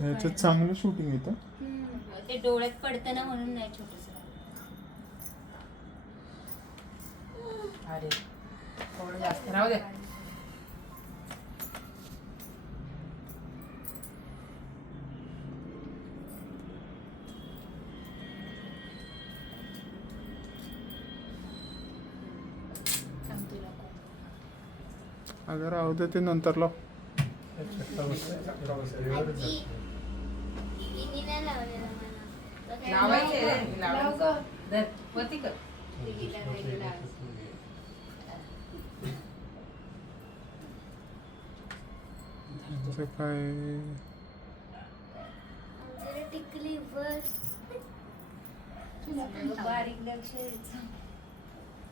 ह्याच्यात चांगलं शूटिंग येतं. ते डोळ्यात पडतं ना म्हणून नाही छोटस. अरे थोडं जास्त राहू दे. अगर राहू दे ते नंतर लाव. काय टिकली बस बारीक लक्ष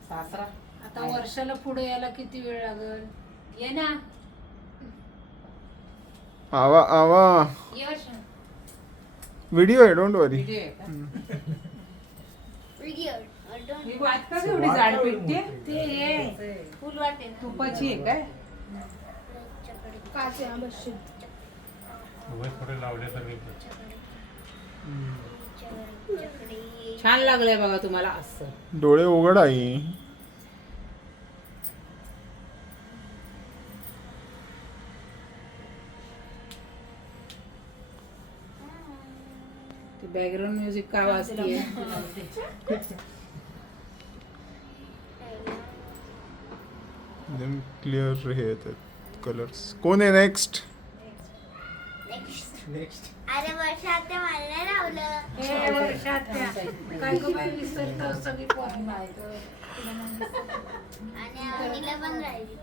सासरा आता वर्षाला पुढे यायला किती वेळ लागल? ये ना. आवा आवा ये वर्ष. व्हिडिओ आहे, डोंट वरी. व्हिडिओ आहे का? ही वाट का एवढी जाड पेटते? ते फुल वाटे ना तुपाची आहे काय? छान लागलंय बघा तुम्हाला असं. डोळे उघड आहे. ते बॅकग्राऊंड म्युझिक काय वाजतीये? एकदम क्लिअर हे येतात कलर्स. कोण आहे नेक्स्ट? अरे वर्षात ते मला नाही लावलं. काय गं बाई विसरतो सगळी पोरं. आणि आवनीला पण राहिली.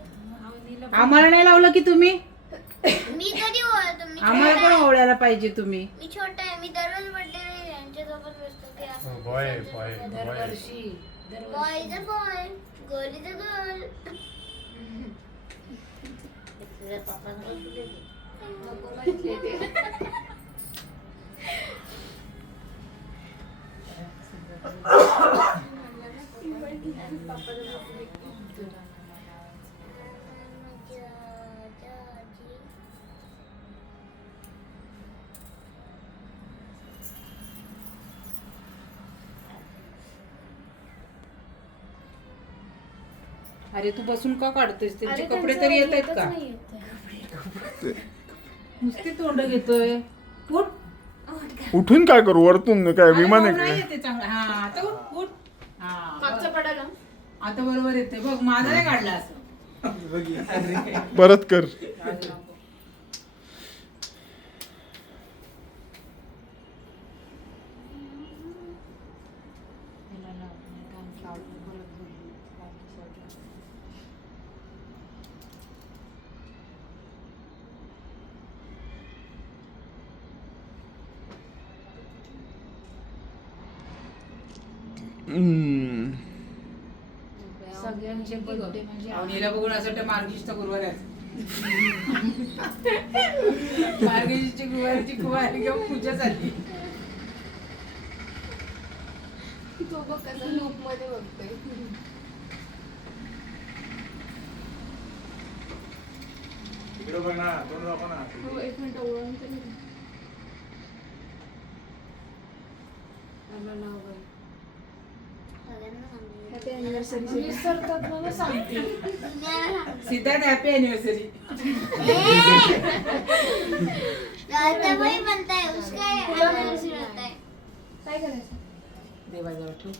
आम्हाला नाही लावलं की तुम्ही? मी कधी ओळखतो? मी आम्हाला छोटा पण आहे. ओवळायला पाहिजे तुम्ही. मी छोटा आहे. मी दररोज बर्थडे यांच्यासोबत बसतो. दरवर्षी boy is a boy, girl is a girl. अरे तू बसून का काढतोयस? त्यांचे कपडे तरी येत आहेत का? नुसती तोंड घेतोय. उठ. उठून काय करू? वरतून काय विमान आहे नाही काय? येते चांगलं. हा आता उठ उठ. हा पडायला आता बरोबर येते बघ. माझा नाही काढला असं. परत कर. सगळ्यांचे बर्थडे म्हणजे आवनीला बघून असं वाटतं मार्गशीर्ष गुरुवार आहे. मार्गशीर्ष गुरुवारची कुवारी घेऊन पूजा झाली. तो बघ कसा लूप मध्ये बघतोय. हो, एक मिनिट ओळखून तरी घे. नाव बाई. Happy anniversary. विसरतात मला सांगते. Siddharth happy anniversary. वही बनता है उसका एनिवर्सरी होता है. काय करायचं? देवाजवळ ठेव.